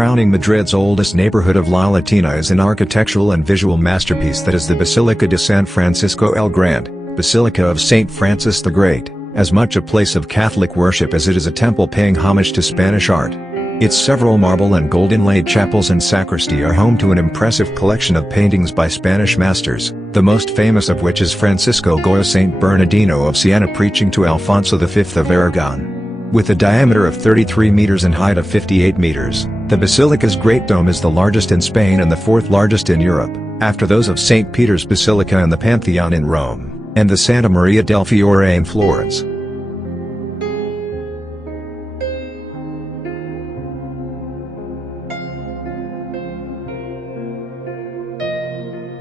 crowning Madrid's oldest neighborhood of La Latina is an architectural and visual masterpiece that is the Basilica de San Francisco el Grande, Basilica of St. Francis the Great, as much a place of Catholic worship as it is a temple paying homage to Spanish art. Its several marble and gold-inlaid chapels and sacristy are home to an impressive collection of paintings by Spanish masters, the most famous of which is Francisco Goya Saint Bernardino of Siena preaching to Alfonso V of Aragon. With a diameter of 33 meters and height of 58 meters, the Basilica's Great Dome is the largest in Spain and the fourth largest in Europe, after those of St. Peter's Basilica and the Pantheon in Rome, and the Santa Maria del Fiore in Florence.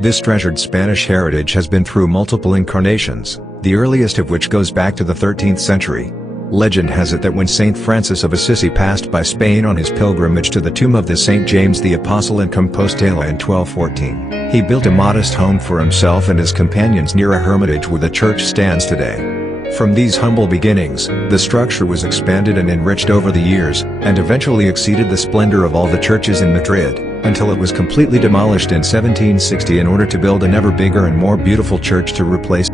This treasured Spanish heritage has been through multiple incarnations, the earliest of which goes back to the 13th century. Legend has it that when Saint Francis of Assisi passed by Spain on his pilgrimage to the tomb of the Saint James the Apostle in Compostela in 1214, he built a modest home for himself and his companions near a hermitage where the church stands today. From these humble beginnings, the structure was expanded and enriched over the years, and eventually exceeded the splendor of all the churches in Madrid, until it was completely demolished in 1760 in order to build an ever bigger and more beautiful church to replace.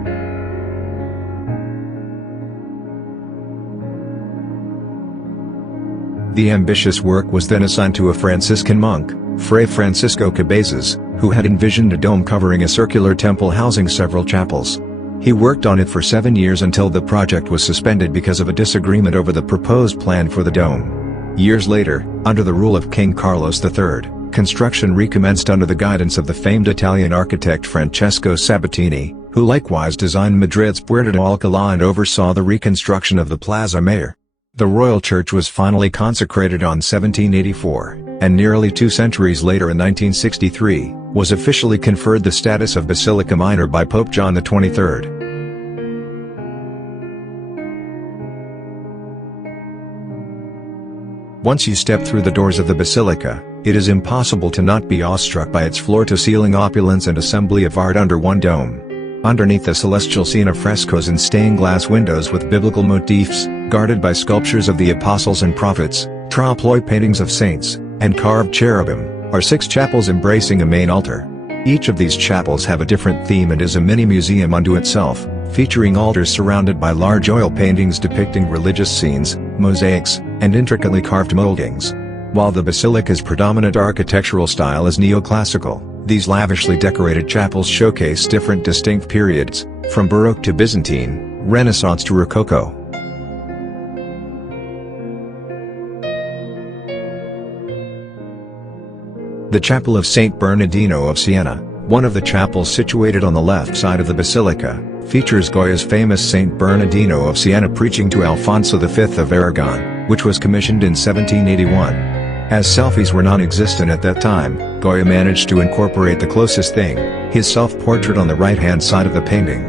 The ambitious work was then assigned to a Franciscan monk, Fray Francisco Cabezas, who had envisioned a dome covering a circular temple housing several chapels. He worked on it for 7 years until the project was suspended because of a disagreement over the proposed plan for the dome. Years later, under the rule of King Carlos III, construction recommenced under the guidance of the famed Italian architect Francesco Sabatini, who likewise designed Madrid's Puerta de Alcalá and oversaw the reconstruction of the Plaza Mayor. The royal church was finally consecrated on 1784, and nearly 2 centuries later in 1963, was officially conferred the status of Basilica Minor by Pope John XXIII. Once you step through the doors of the Basilica, it is impossible to not be awestruck by its floor-to-ceiling opulence and assembly of art under one dome. Underneath the celestial scene of frescoes and stained-glass windows with biblical motifs, guarded by sculptures of the apostles and prophets, trompe-l'oeil paintings of saints, and carved cherubim, are 6 chapels embracing a main altar. Each of these chapels have a different theme and is a mini-museum unto itself, featuring altars surrounded by large oil paintings depicting religious scenes, mosaics, and intricately carved moldings. While the Basilica's predominant architectural style is neoclassical, these lavishly decorated chapels showcase different distinct periods, from Baroque to Byzantine, Renaissance to Rococo. The Chapel of St. Bernardino of Siena, one of the chapels situated on the left side of the Basilica, features Goya's famous St. Bernardino of Siena preaching to Alfonso V of Aragon, which was commissioned in 1781. As selfies were non-existent at that time, Goya managed to incorporate the closest thing, his self-portrait on the right-hand side of the painting.